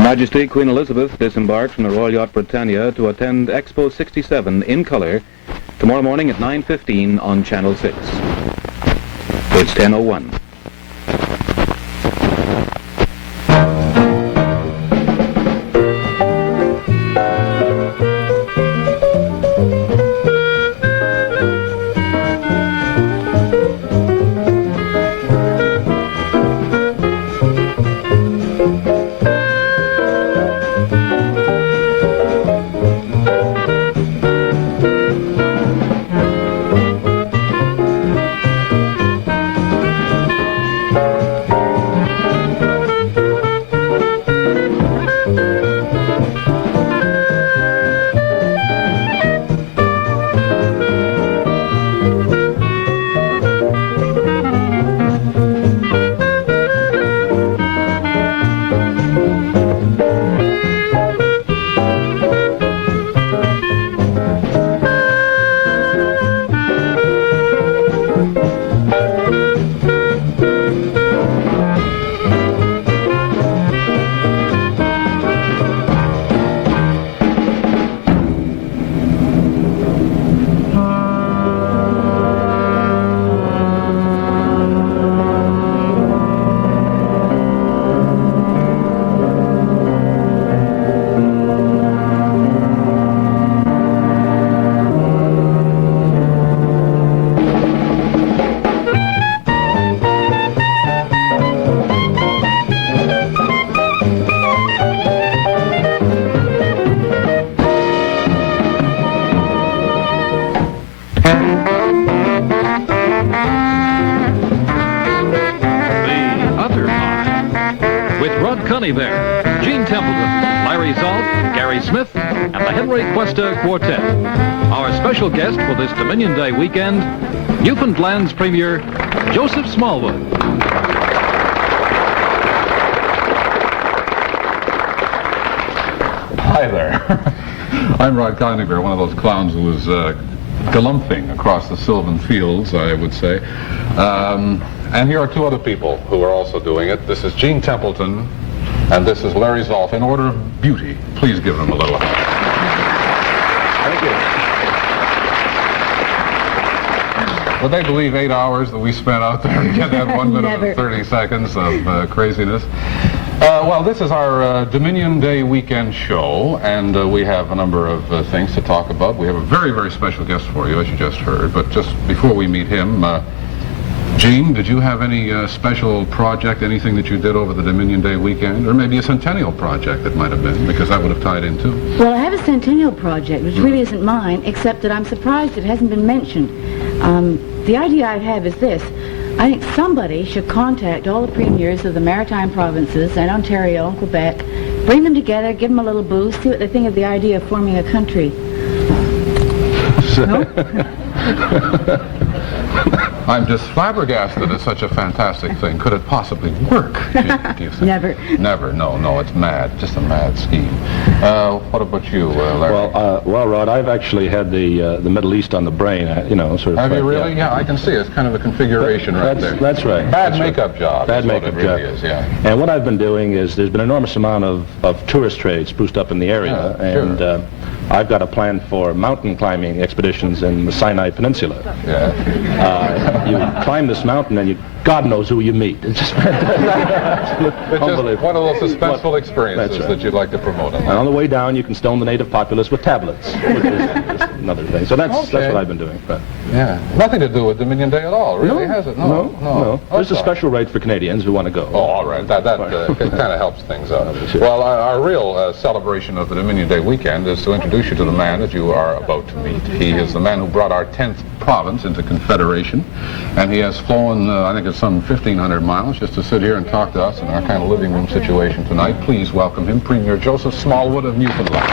Her Majesty Queen Elizabeth disembarked from the Royal Yacht Britannia to attend Expo 67 in color tomorrow morning at 9:15 on Channel 6. It's 10:01. There, Gene Templeton, Larry Zalt, Gary Smith, and the Henry Cuesta Quartet. Our special guest for this Dominion Day weekend, Newfoundland's Premier, Joseph Smallwood. Hi there. I'm Rod Conager, one of those clowns who was galumphing across the sylvan fields, I would say. And here are two other people who are also doing it. This is Gene Templeton, and this is Larry Zalt. In order of beauty, please give them a little hand. Thank you. Would they believe 8 hours that we spent out there to get that 1 minute and 30 seconds of craziness? Well, this is our Dominion Day weekend show, and we have a number of things to talk about. We have a very, very special guest for you, as you just heard. But just before we meet him, Gene, did you have any special project, anything that you did over the Dominion Day weekend? Or maybe a centennial project that might have been, because that would have tied in too. Well, I have a centennial project, which really isn't mine, except that I'm surprised it hasn't been mentioned. The idea I have is this. I think somebody should contact all the premiers of the maritime provinces and Ontario and Quebec, bring them together, give them a little boost, see what they think of the idea of forming a country. No? I'm just flabbergasted at such a fantastic thing. Could it possibly work, do you think? Never. Never. No, it's mad. Just a mad scheme. What about you, Larry? Well, Rod, I've actually had the Middle East on the brain, sort of. Have you really? Yeah, I can see it. It's kind of a configuration right there. That's right. Bad makeup job. Bad makeup job. Really is, yeah. And what I've been doing is there's been an enormous amount of tourist trade spruced up in the area, and sure. I've got a plan for mountain climbing expeditions in the Sinai Peninsula. Yeah. You climb this mountain and God knows who you meet. It's just unbelievable. One of those suspenseful experiences that you'd like to promote. And on the way down, you can stone the native populace with tablets, which is another thing. So that's what I've been doing. But. Yeah. Nothing to do with Dominion Day at all, really, has it? No. There's a special rate for Canadians who want to go. Oh, all right. That kind of helps things out. Well, our real celebration of the Dominion Day weekend is to introduce you to the man that you are about to meet. He is the man who brought our 10th province into Confederation, and he has flown, I think it's some 1,500 miles just to sit here and talk to us in our kind of living room situation tonight. Please welcome him, Premier Joseph Smallwood of Newfoundland.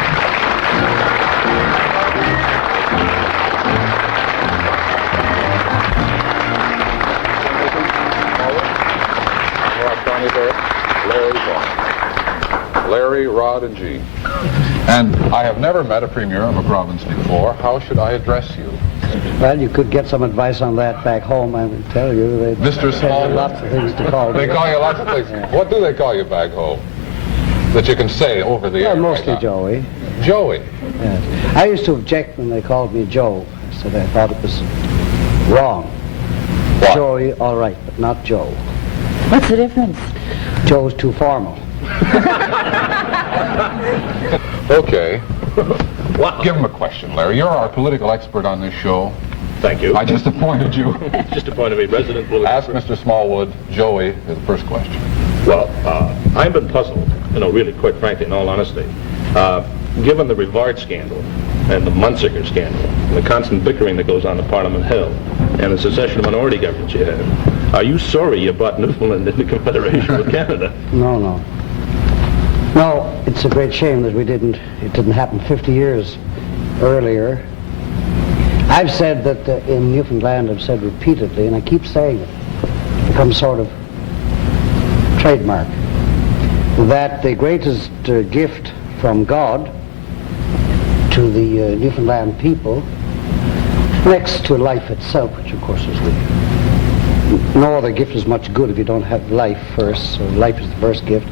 Larry, Rod, and Gene. And I have never met a premier of a province before. How should I address you? Well, you could get some advice on that back home, I would tell you. Mr. Smallwood? Lots of things to call you. They call you lots of things. Yeah. What do they call you back home? that you can say over the air? Well, mostly right now? Joey. Joey. Yes. I used to object when they called me Joe. I said I thought it was wrong. What? Joey, all right, but not Joe. What's the difference? Joe's too formal. Okay. Give him a question, Larry. You're our political expert on this show. Thank you. I just appointed you. Just appointed me resident political Ask expert. Mr. Smallwood. Joey is the first question. Well, I've been puzzled, really, quite frankly, in all honesty. Given the Rivard scandal and the Munsicker scandal and the constant bickering that goes on at Parliament Hill and the secession minority government you have, are you sorry you brought Newfoundland into Confederation with Canada? No, no. No, it's a great shame that it didn't happen 50 years earlier. I've said that in Newfoundland, I've said repeatedly, and I keep saying it, becomes sort of trademark, that the greatest gift from God to the Newfoundland people, next to life itself, which of course is no other gift is much good if you don't have life first, so life is the first gift,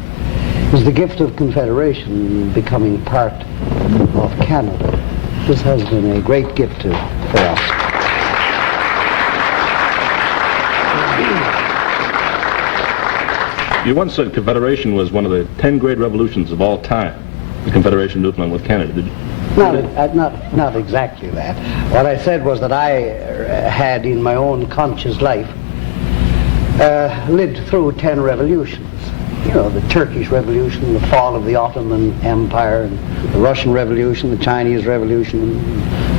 is the gift of Confederation, becoming part of Canada. This has been a great gift for us. You once said Confederation was one of the 10 great revolutions of all time. The Confederation of Newfoundland with Canada. Did you? Not exactly that. What I said was that I had in my own conscious life lived through 10 revolutions. You know, the Turkish Revolution, the fall of the Ottoman Empire, and the Russian Revolution, the Chinese Revolution,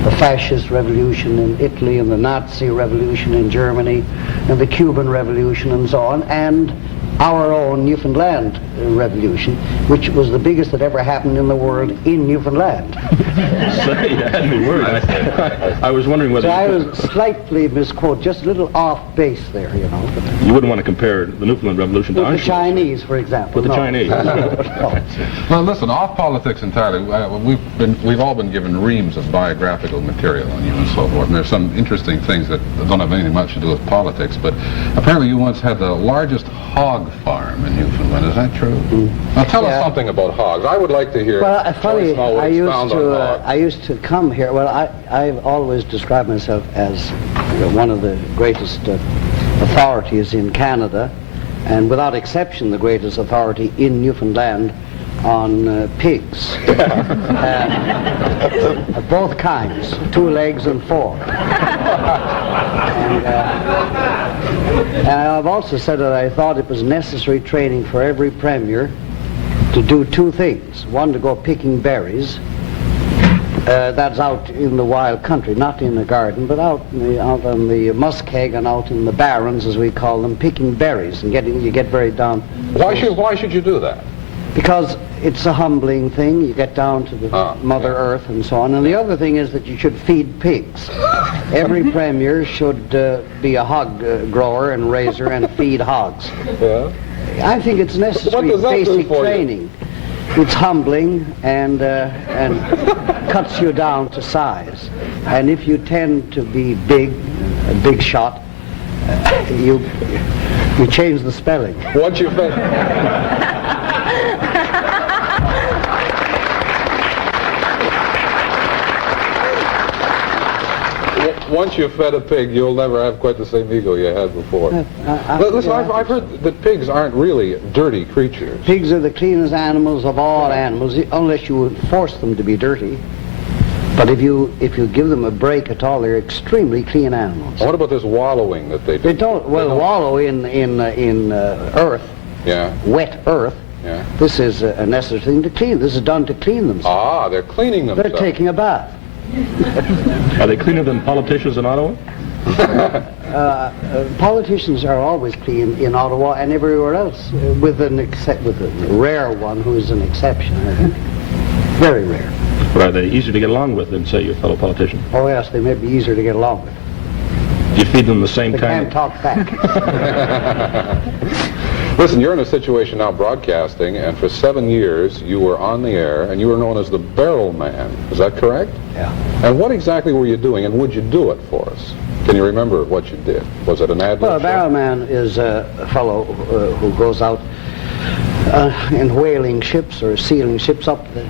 the Fascist Revolution in Italy, and the Nazi Revolution in Germany, and the Cuban Revolution, and so on, and our own Newfoundland Revolution, which was the biggest that ever happened in the world in Newfoundland. Say, you had me worried. I was wondering whether So I was slightly misquoted, just a little off base there, you know. you wouldn't want to compare the Newfoundland Revolution to With the Auschwitz. Chinese, for example. With the No. Chinese. No. Well, listen, off politics entirely. We've all been given reams of biographical material on you and so forth, and there's some interesting things that don't have anything much to do with politics. But apparently, you once had the largest hog farm in Newfoundland. Is that true? Now tell us something about hogs. I would like to hear. Well, funny, Smallwood expound on hogs. I used to come here. Well, I've always described myself as one of the greatest authorities in Canada, and without exception, the greatest authority in Newfoundland on pigs. Of both kinds, 2 legs and 4. And I've also said that I thought it was necessary training for every premier to do 2 things. One, to go picking berries. That's out in the wild country, not in the garden, but out on the muskeg and out in the barrens, as we call them, picking berries, and you get very down. Why should you do that? Because it's a humbling thing. You get down to the Mother Earth and so on. And the other thing is that you should feed pigs. Every premier should be a hog grower and raiser and feed hogs. Yeah. I think it's necessary What does that do basic for you? training. It's humbling and cuts you down to size. And if you tend to be big, a big shot, you change the spelling. Once you've been... Once you've fed a pig, you'll never have quite the same ego you had before. Listen, I've heard that pigs aren't really dirty creatures. Pigs are the cleanest animals of all animals, unless you force them to be dirty. But if you give them a break at all, they're extremely clean animals. What about this wallowing that they do? They don't wallow in earth, wet earth. Yeah. This is a necessary thing to clean. This is done to clean themselves. Ah, they're cleaning themselves. They're taking a bath. Are they cleaner than politicians in Ottawa? Politicians are always clean in Ottawa and everywhere else, with a rare one who is an exception, I think. Very rare. But are they easier to get along with than, say, your fellow politician? Oh yes, they may be easier to get along with. Do you feed them the same They kind? can't talk back. Listen, you're in a situation now broadcasting, and for 7 years you were on the air, and you were known as the Barrelman. Is that correct? Yeah. And what exactly were you doing, and would you do it for us? Can you remember what you did? Was it an ad lib Well, a show? barrelman is a fellow who goes out in whaling ships or sealing ships, up the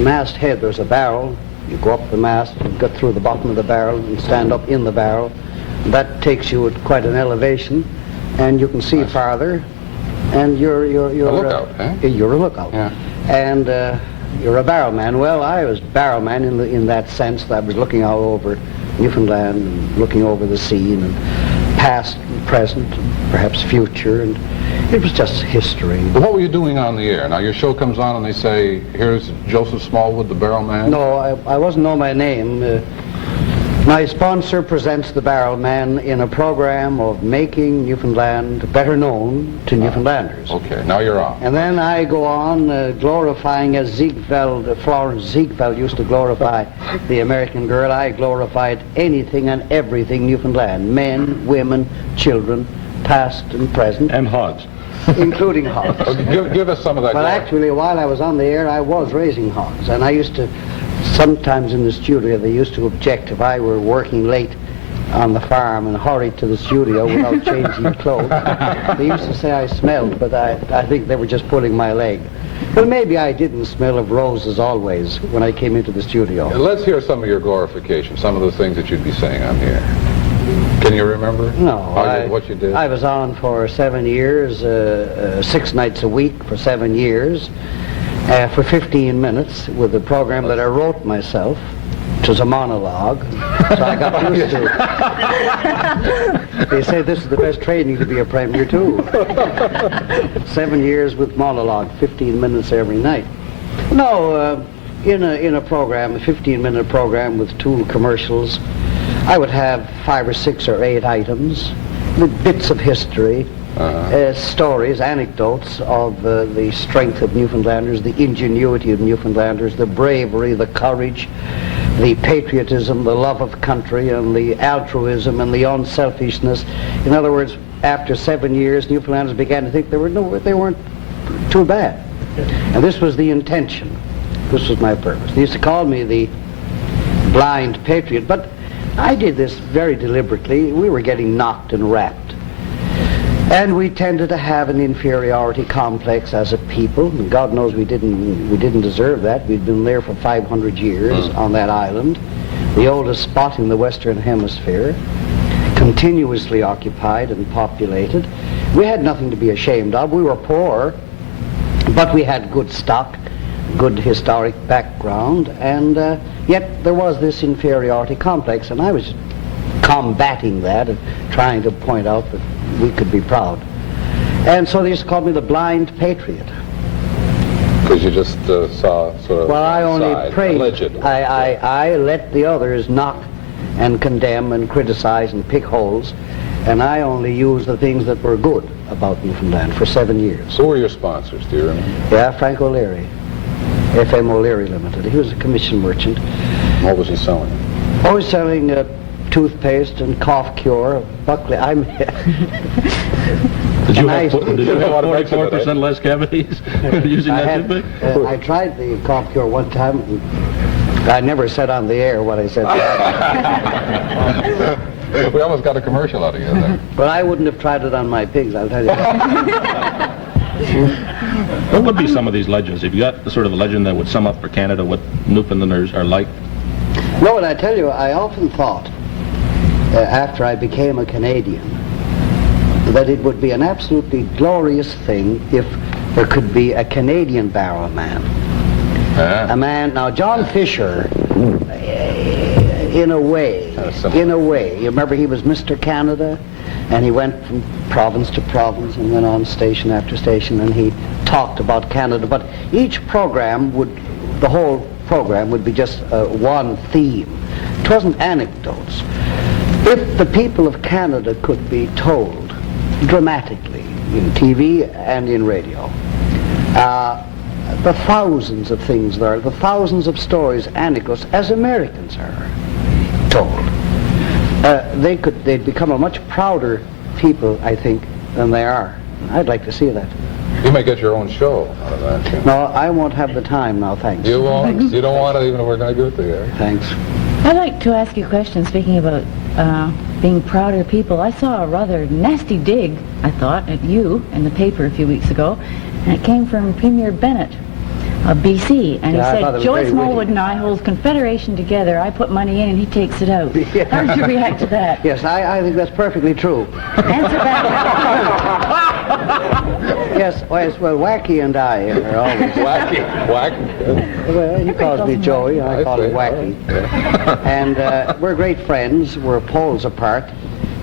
masthead there's a barrel. You go up the mast and get through the bottom of the barrel and stand up in the barrel. That takes you at quite an elevation, and you can see farther. And you're a lookout, You're a lookout. Yeah. And you're a barrelman. Well, I was barrelman in that sense that I was looking out over Newfoundland and looking over the scene and past and present and perhaps future, and it was just history. What were you doing on the air? Now your show comes on and they say, here's Joseph Smallwood, the Barrelman. No, I wasn't know my name. My sponsor presents the Barrelman in a program of making Newfoundland better known to Newfoundlanders. Okay, now you're on. And then I go on glorifying, as Florence Ziegfeld used to glorify the American girl. I glorified anything and everything Newfoundland, men, women, children, past and present. And hogs. Including hogs. Okay, give us some of that. Well, glory. actually, while I was on the air, I was raising hogs, and I used to, sometimes in the studio, they used to object if I were working late on the farm and hurried to the studio without changing clothes. They used to say I smelled, but I think they were just pulling my leg. Well, maybe I didn't smell of roses always when I came into the studio. Let's hear some of your glorification, some of the things that you'd be saying on the air. Can you remember? No. What you did? I was on for 7 years, 6 nights a week for 7 years, for 15 minutes with a program that I wrote myself. It was a monologue, so I got used to it. They say this is the best training to be a premier too. 7 years with monologue, 15 minutes every night. No, in a program, a 15-minute program with 2 commercials, I would have 5 or 6 or 8 items with bits of history, stories, anecdotes of the strength of Newfoundlanders, the ingenuity of Newfoundlanders, the bravery, the courage, the patriotism, the love of country, and the altruism and the unselfishness. In other words, after 7 years, Newfoundlanders began to think they weren't too bad. And this was the intention. This was my purpose. They used to call me the blind patriot, but I did this very deliberately. We were getting knocked and rapped. And we tended to have an inferiority complex as a people. And God knows we didn't deserve that. We'd been there for 500 years on that island, the oldest spot in the Western Hemisphere, continuously occupied and populated. We had nothing to be ashamed of. We were poor, but we had good stock, good historic background, and yet there was this inferiority complex, and I was combating that and trying to point out that we could be proud. And so they used to call me the blind patriot. Because you just saw sort of. Well, I only prayed. Allegedly. I let the others knock and condemn and criticize and pick holes, and I only used the things that were good about Newfoundland for 7 years. Who were your sponsors, do you remember? Yeah, Frank O'Leary, FM O'Leary Limited. He was a commission merchant. What was he selling? Always selling toothpaste and cough cure. Buckley, I'm. Did you have 44% less cavities using that toothpaste? I tried the cough cure one time. And I never said on the air what I said. We almost got a commercial out of you there. But I wouldn't have tried it on my pigs, I'll tell you that. What would be some of these legends? Have you got the sort of a legend that would sum up for Canada what Newfoundlanders are like? No, and I tell you, I often thought, after I became a Canadian, that it would be an absolutely glorious thing if there could be a Canadian barrelman. A man, now John Fisher, in a way, you remember he was Mr. Canada, and he went from province to province and went on station after station, and he talked about Canada, but each program the whole program would be just one theme. It wasn't anecdotes. If the people of Canada could be told dramatically in TV and in radio, the thousands of things there, the thousands of stories, anecdotes, as Americans are told, they'd become a much prouder people, I think, than they are. I'd like to see that. You may get your own show out of that. Too. No, I won't have the time now, thanks. You won't? Thanks. You don't want it even if we're going to give it to you. Thanks. I'd like to ask you a question, speaking about being prouder people. I saw a rather nasty dig, I thought, at you in the paper a few weeks ago, and it came from Premier Bennett of BC, and Yeah, I he thought it said, was Joy very Smallwood witty. and I hold Confederation together. I put money in and he takes it out. Yeah. How did you react to that? Yes, I think that's perfectly true. Answer back. Yes, well, Wacky and I are always... Wacky. Well, he calls me Joey, and I call him Wacky. And we're great friends. We're poles apart.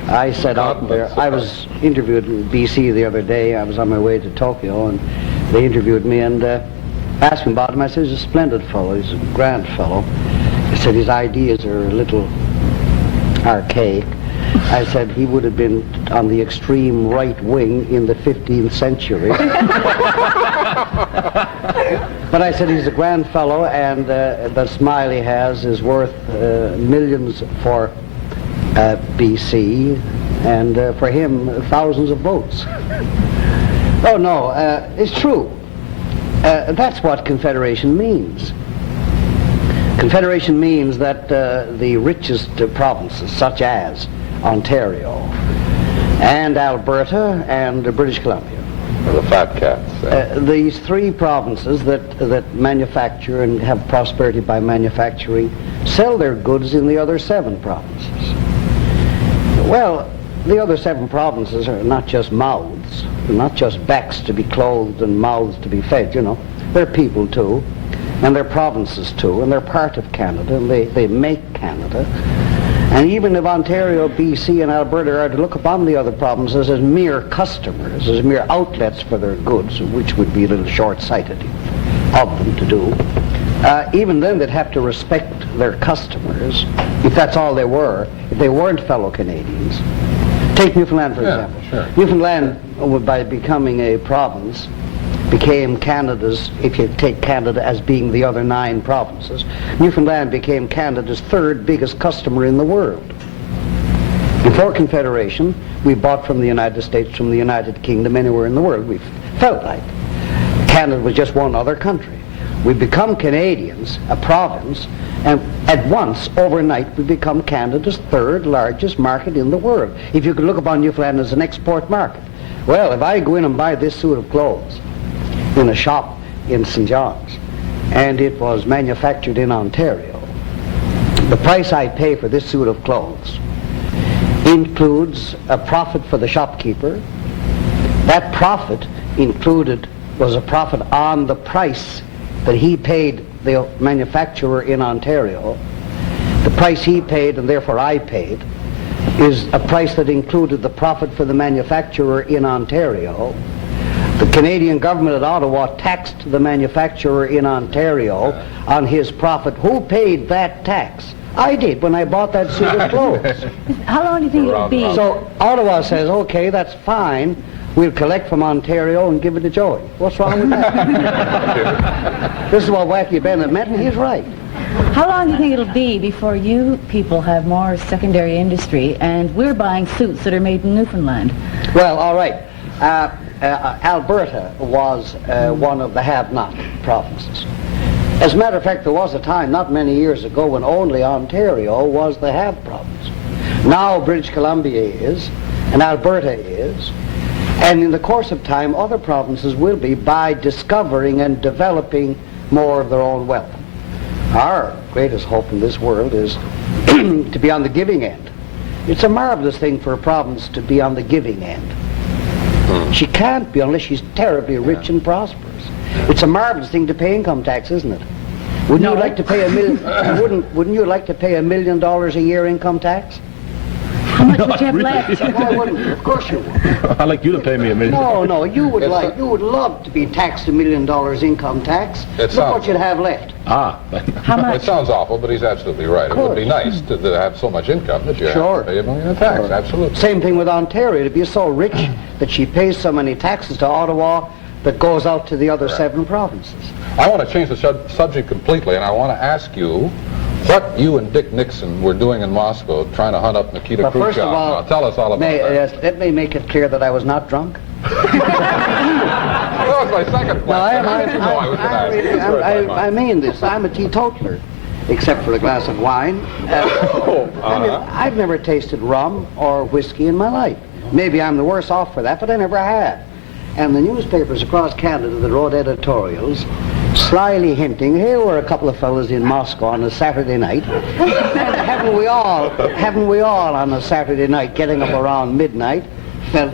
I said out there, I was interviewed in BC the other day. I was on my way to Tokyo, and they interviewed me and asked me about him. I said, he's a splendid fellow. He's a grand fellow. I said, his ideas are a little archaic. I said he would have been on the extreme right wing in the 15th century. But I said he's a grand fellow, and the smile he has is worth millions for BC, and for him, thousands of votes. Oh no, it's true. That's what Confederation means. Confederation means that the richest provinces, such as Ontario and Alberta and British Columbia, The fat cats. these three provinces that manufacture and have prosperity by manufacturing sell their goods in the other 7 provinces. Well, the other 7 provinces are not just mouths, they're not just backs to be clothed and mouths to be fed, you know. They're people too, and they're provinces too, and they're part of Canada, and they make Canada. And even if Ontario, BC, and Alberta are to look upon the other provinces as mere customers, as mere outlets for their goods, which would be a little short-sighted of them to do, even then they'd have to respect their customers, if that's all they were, if they weren't fellow Canadians. Take Newfoundland, for example. Sure. Newfoundland, by becoming a province, became Canada's, if you take Canada as being the other 9 provinces, Newfoundland became Canada's 3rd biggest customer in the world. Before Confederation, we bought from the United States, from the United Kingdom, anywhere in the world. We felt like Canada was just one other country. We become Canadians, a province, and at once, overnight, we become Canada's 3rd largest market in the world. If you could look upon Newfoundland as an export market. Well, if I go in and buy this suit of clothes in a shop in St. John's, and it was manufactured in Ontario, the price I pay for this suit of clothes includes a profit for the shopkeeper. That profit was a profit on the price that he paid the manufacturer in Ontario. The price he paid, and therefore I paid, is a price that included the profit for the manufacturer in Ontario. The Canadian government at Ottawa taxed the manufacturer in Ontario on his profit. Who paid that tax? I did when I bought that suit of clothes. How long do you think it'll be? So Ottawa says, okay, that's fine. We'll collect from Ontario and give it to Joey. What's wrong with that? This is what Wacky Bennett meant, and he's right. How long do you think it'll be before you people have more secondary industry and we're buying suits that are made in Newfoundland? Well, all right. Alberta was one of the have-not provinces. As a matter of fact, there was a time not many years ago when only Ontario was the have province. Now British Columbia is, and Alberta is, and in the course of time other provinces will be, by discovering and developing more of their own wealth. Our greatest hope in this world is to be on the giving end. It's a marvelous thing for a province to be on the giving end. She can't be unless she's terribly rich and prosperous. It's a marvelous thing to pay income tax, isn't it? Wouldn't you like to pay wouldn't you like to pay $1 million a year income tax? How much would you have left? Why wouldn't you? Of course you would. I'd like you to pay me $1 million. No, you would love to be taxed $1 million income tax. Look what you'd have left. Ah. How much? It sounds awful, but he's absolutely right. It would be nice to have so much income that you have to pay $1 million in tax. Sure. Absolutely. Same thing with Ontario. To be so rich that she pays so many taxes to Ottawa that goes out to the other 7 provinces. I want to change the subject completely, and I want to ask you what you and Dick Nixon were doing in Moscow trying to hunt up Nikita Well, Khrushchev. first of all, Now, tell us all about that. Let me make it clear that I was not drunk. That was my second question. I mean this. I'm a teetotaler, except for a glass of wine. I've never tasted rum or whiskey in my life. Maybe I'm the worse off for that, but I never had. and the newspapers across Canada that wrote editorials slyly hinting, here were a couple of fellows in Moscow on a Saturday night. And haven't we all on a Saturday night getting up around midnight felt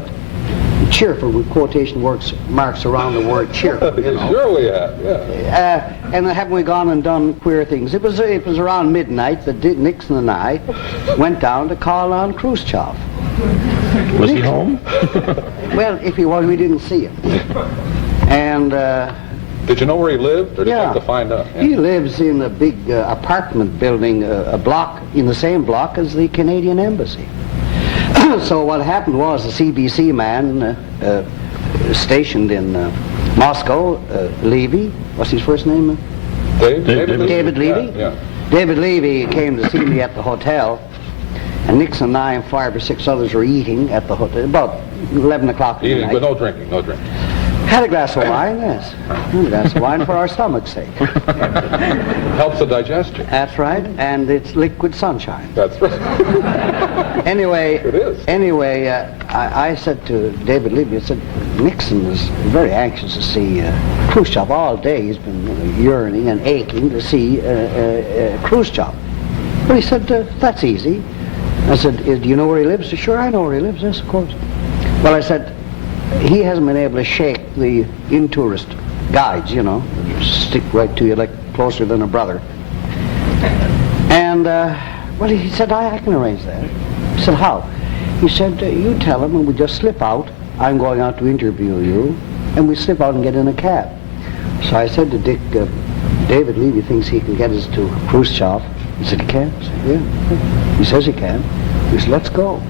cheerful with quotation marks around the word cheerful, you know. Sure we have, yeah. And haven't we gone and done queer things? It was around midnight that Nixon and I went down to call on Khrushchev. Was he home? Well, if he was, we didn't see him. And Did you know where he lived, or did you yeah, have to find out? Yeah. He lives in a big apartment building, a block, in the same block as the Canadian Embassy. So what happened was a CBC man stationed in Moscow, Levy, what's his first name? David Levy? Yeah. David Levy came to see me at the hotel, and Nixon and I and 5 or 6 others were eating at the hotel, about 11 o'clock in the Eating, night. but no drinking, no drinking. Had a glass of wine, yes. Had a glass of wine for our stomach's sake. Helps the digestion. That's right, and it's liquid sunshine. That's right. Anyway, It is. Anyway, I said to David Levy, I said, Nixon was very anxious to see Khrushchev all day. He's been yearning and aching to see Khrushchev. But he said, that's easy. I said, do you know where he lives? He said, sure, I know where he lives. Yes, of course. Well, I said, he hasn't been able to shake the in-tourist guides, you know, stick right to you like closer than a brother. And, well, he said, I can arrange that. I said, how? He said, you tell him and we just slip out. I'm going out to interview you. And we slip out and get in a cab. So I said to Dick, David Levy thinks he can get us to Khrushchev. He said, he can? I said, yeah. He says he can. He said, let's go.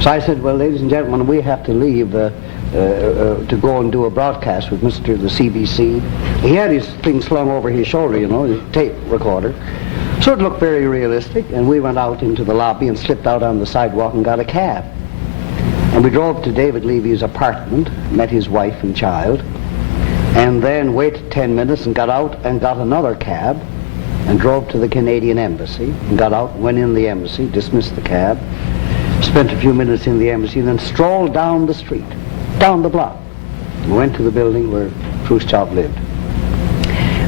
So I said, well, ladies and gentlemen, we have to leave to go and do a broadcast with Mr. the CBC. He had his thing slung over his shoulder, you know, his tape recorder. So it looked very realistic, and we went out into the lobby and slipped out on the sidewalk and got a cab. And we drove to David Levy's apartment, met his wife and child, and then waited 10 minutes and got out and got another cab and drove to the Canadian Embassy and got out, went in the embassy, dismissed the cab, spent a few minutes in the embassy, and then strolled down the street, down the block. We went to the building where Khrushchev lived.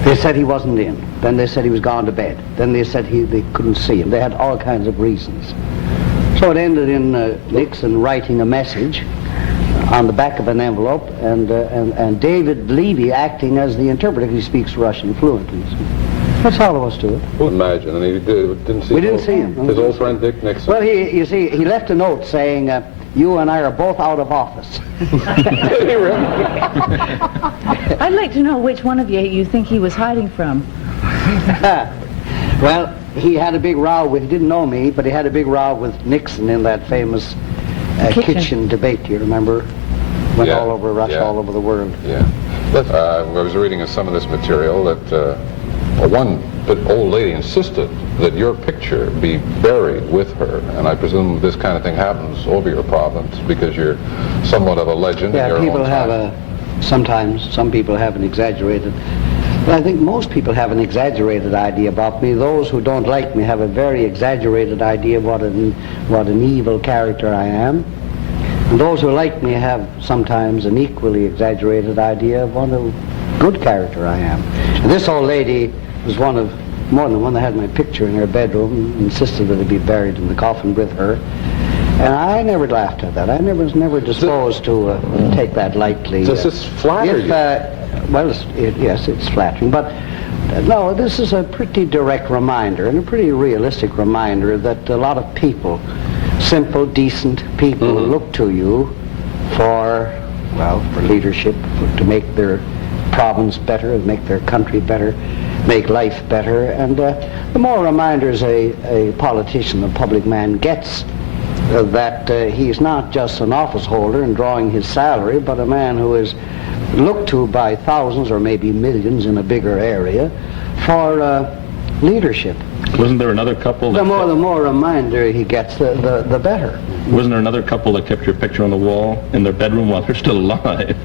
They said he wasn't in. Then they said he was gone to bed. Then they said they couldn't see him. They had all kinds of reasons. So it ended in Nixon writing a message on the back of an envelope, and David Levy acting as the interpreter. He speaks Russian fluently. That's all there was to it. Imagine, and he didn't see. We didn't see him. His old friend Dick Nixon. Well, you see, he left a note saying, you and I are both out of office. Did he really? I'd like to know which one of you think he was hiding from. Well, he had a big row with, he didn't know me, but he had a big row with Nixon in that famous kitchen debate, do you remember? Went all over Russia, all over the world. Yeah. I was reading some of this material that one old lady insisted that your picture be buried with her, and I presume this kind of thing happens over your province because you're somewhat of a legend in your people own time. Sometimes some people have an exaggerated, but I think most people have an exaggerated idea about me. Those who don't like me have a very exaggerated idea of what an evil character I am. And those who like me have sometimes an equally exaggerated idea of what a good character I am. And this old lady was more than one that had my picture in her bedroom and insisted that it be buried in the coffin with her. And I never laughed at that. I was never disposed to take that lightly. Does this flatter you? Well, yes, it's flattering. But no, this is a pretty direct reminder and a pretty realistic reminder that a lot of people, simple, decent people, look to you for leadership, to make their province better, make their country better, make life better. And the more reminders a politician, a public man gets that he's not just an office holder and drawing his salary, but a man who is looked to by thousands or maybe millions in a bigger area for leadership. Wasn't there another couple? The more reminder he gets, the better. Wasn't there another couple that kept your picture on the wall in their bedroom while they're still alive?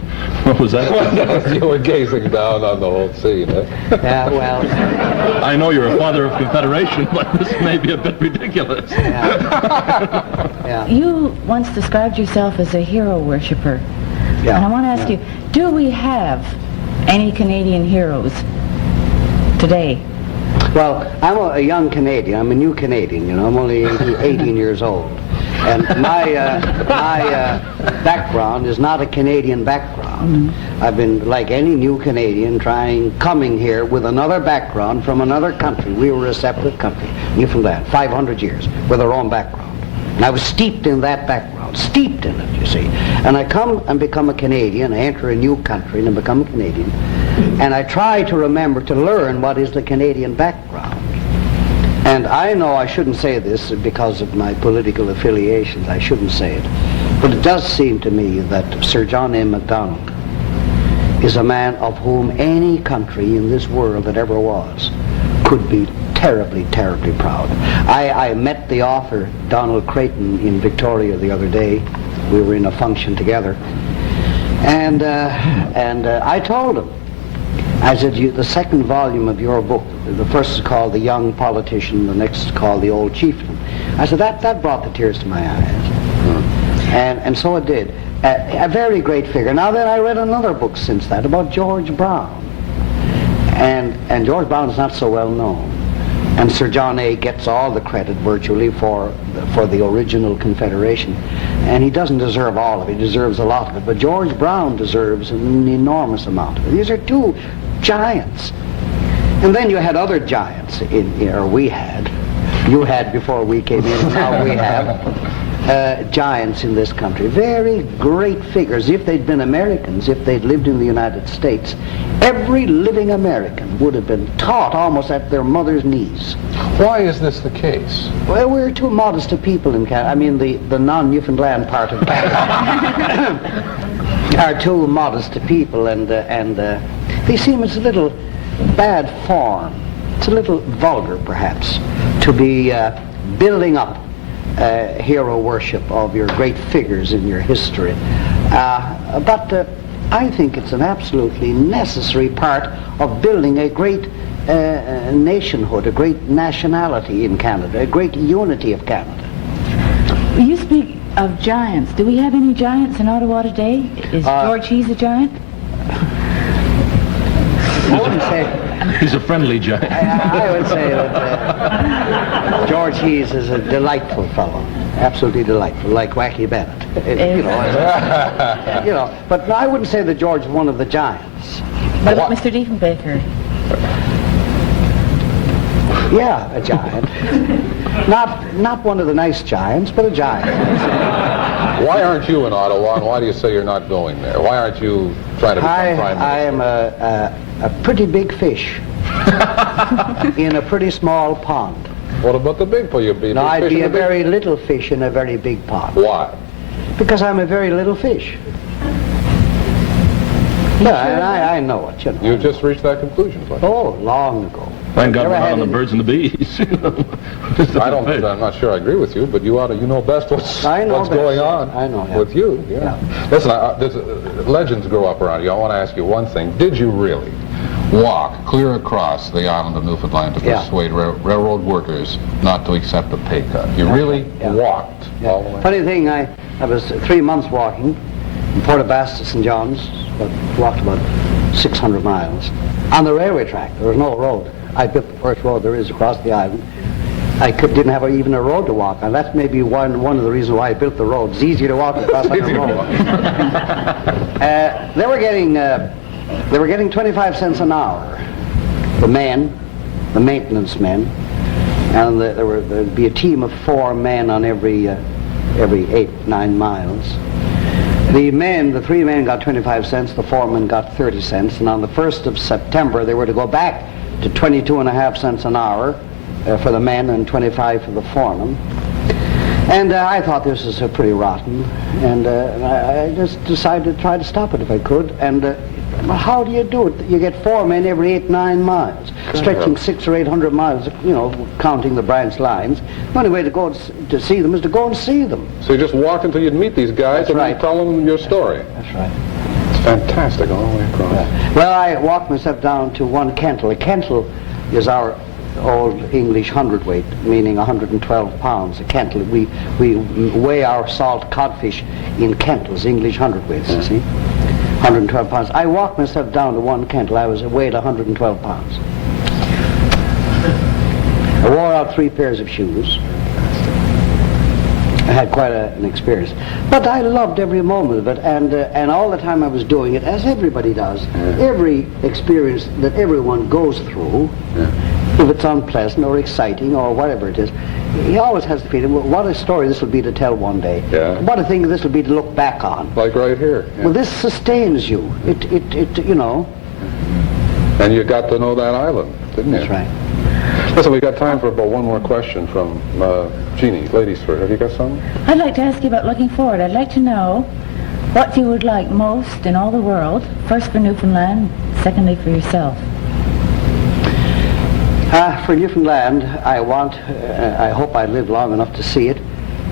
What was that? You were gazing down on the whole scene, eh? Yeah, well... I know you're a father of Confederation, but this may be a bit ridiculous. Yeah. You once described yourself as a hero worshiper. Yeah. And I want to ask you, do we have any Canadian heroes today? Well, I'm a young Canadian. I'm a new Canadian, you know. I'm only 18 years old. And my background is not a Canadian background. I've been, like any new Canadian, coming here with another background from another country. We were a separate country, Newfoundland, 500 years, with our own background. And I was steeped in that background, steeped in it, you see. And I come and become a Canadian, I enter a new country and I become a Canadian. And I try to remember to learn what is the Canadian background. And I know I shouldn't say this because of my political affiliations, I shouldn't say it. But it does seem to me that Sir John A. Macdonald is a man of whom any country in this world that ever was could be terribly, terribly proud. I met the author, Donald Creighton, in Victoria the other day. We were in a function together. And I told him, I said, the second volume of your book, the first is called The Young Politician, the next is called The Old Chieftain. I said, that brought the tears to my eyes. And so it did. A very great figure. Now then, I read another book since that about George Brown. And George Brown is not so well known. And Sir John A. gets all the credit virtually for the original Confederation. And he doesn't deserve all of it, he deserves a lot of it. But George Brown deserves an enormous amount of it. These are two giants. And then you had other giants, or we had. You had before we came in, now we have. Giants in this country, very great figures. If they'd been Americans, if they'd lived in the United States, every living American would have been taught almost at their mother's knees. Why is this the case? Well, we're too modest a people in Canada. I mean, the non-Newfoundland part of Canada are too modest a people, and they seem it's a little bad form. It's a little vulgar, perhaps, to be building up hero worship of your great figures in your history. But I think it's an absolutely necessary part of building a great nationhood, a great nationality in Canada, a great unity of Canada. You speak of giants. Do we have any giants in Ottawa today? Is George Hees a giant? I wouldn't say... He's a friendly giant. I would say that George Hees is a delightful fellow, absolutely delightful, like Wacky Bennett. But I wouldn't say that George is one of the giants. What about Mr. Diefenbaker? Yeah, a giant. Not one of the nice giants, but a giant. Why aren't you in Ottawa, and why do you say you're not going there? Why aren't you trying to become Prime Minister? I am a pretty big fish in a pretty small pond. What about the big fish? No, I'd be a very little fish in a very big pond. Why? Because I'm a very little fish. Yeah, and I know it, you know. You just reached that conclusion, Clint. Oh, long ago. Thank God we're not on the birds and the bees. I'm not sure I agree with you, but you know best what's going on with you. Yeah. Listen, legends grow up around you. I want to ask you one thing. Did you really walk clear across the island of Newfoundland to persuade railroad workers not to accept a pay cut? You really walked all the way? Funny thing, I was 3 months walking from Port aux Basques to St. John's, walked about 600 miles on the railway track. There was no road. I built the first road there is across the island. I didn't have even a road to walk on. That's maybe one of the reasons why I built the road. It's easier to walk across on a road. They were getting 25 cents an hour. The maintenance men, and there'd be a team of 4 men on every 8-9 miles. The 3 men got 25 cents, the 4 men got 30 cents, and on the 1st of September they were to go back to 22.5 cents an hour for the men and 25 for the foreman. And I thought this was pretty rotten, and I just decided to try to stop it if I could. And how do you do it? You get 4 men every 8-9 miles, stretching 600 or 800 miles, counting the branch lines. The only way to go to see them is to go and see them. So you just walked until you'd meet these guys and you tell them your story. That's right. It's fantastic all the way across. Yeah. Well, I walked myself down to 1 kentle. A kentle is our old English hundredweight, meaning 112 pounds. A kentle. We weigh our salt codfish in kentles, English hundredweights, you see. 112 pounds. I walked myself down to one Kentle. I weighed 112 pounds. I wore out 3 pairs of shoes. I had quite an experience. But I loved every moment of it, and all the time I was doing it, as everybody does. Every experience that everyone goes through, if it's unpleasant or exciting or whatever it is, he always has the feeling, well, what a story this will be to tell one day. What a thing this will be to look back on. Like right here. Well, this sustains you. It you know. And you got to know that island, didn't you? That's right. Listen, we got time for about one more question from Jeannie. Ladies first. Have you got something? I'd like to ask you about looking forward. I'd like to know what you would like most in all the world. First for Newfoundland, secondly for yourself. For Newfoundland, I hope I live long enough to see it.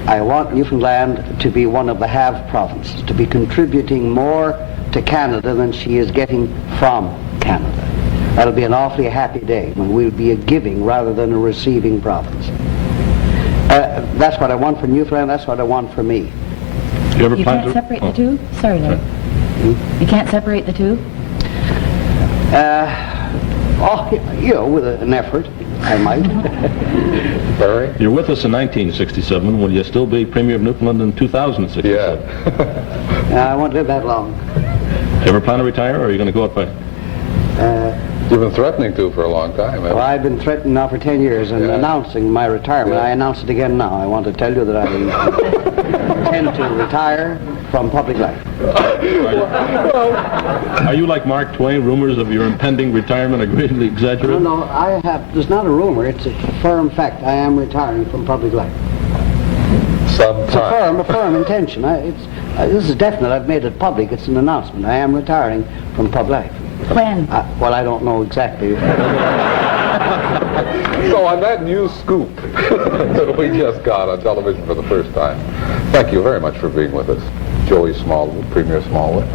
I want Newfoundland to be one of the have provinces, to be contributing more to Canada than she is getting from Canada. That'll be an awfully happy day when we'll be a giving rather than a receiving province. That's what I want for Newfoundland, that's what I want for me. You ever You plan can't to... separate the two? Sorry, Larry. You can't separate the two? You know, with an effort, I might. Barry? You're with us in 1967. Will you still be Premier of Newfoundland in 2067? Yeah. I won't live that long. You ever plan to retire, or are you going to go out by... You've been threatening to for a long time, haven't Well, I've been threatening now for 10 years and announcing my retirement. Yeah. I announce it again now. I want to tell you that I intend to retire from public life. Are you like Mark Twain? Rumors of your impending retirement are greatly exaggerated? No, there's not a rumor. It's a firm fact. I am retiring from public life. It's a firm intention. This is definite. I've made it public. It's an announcement. I am retiring from public life. When? Well, I don't know exactly. So on that news scoop that we just got on television for the first time, thank you very much for being with us. Joey Smallwood, Premier Smallwood.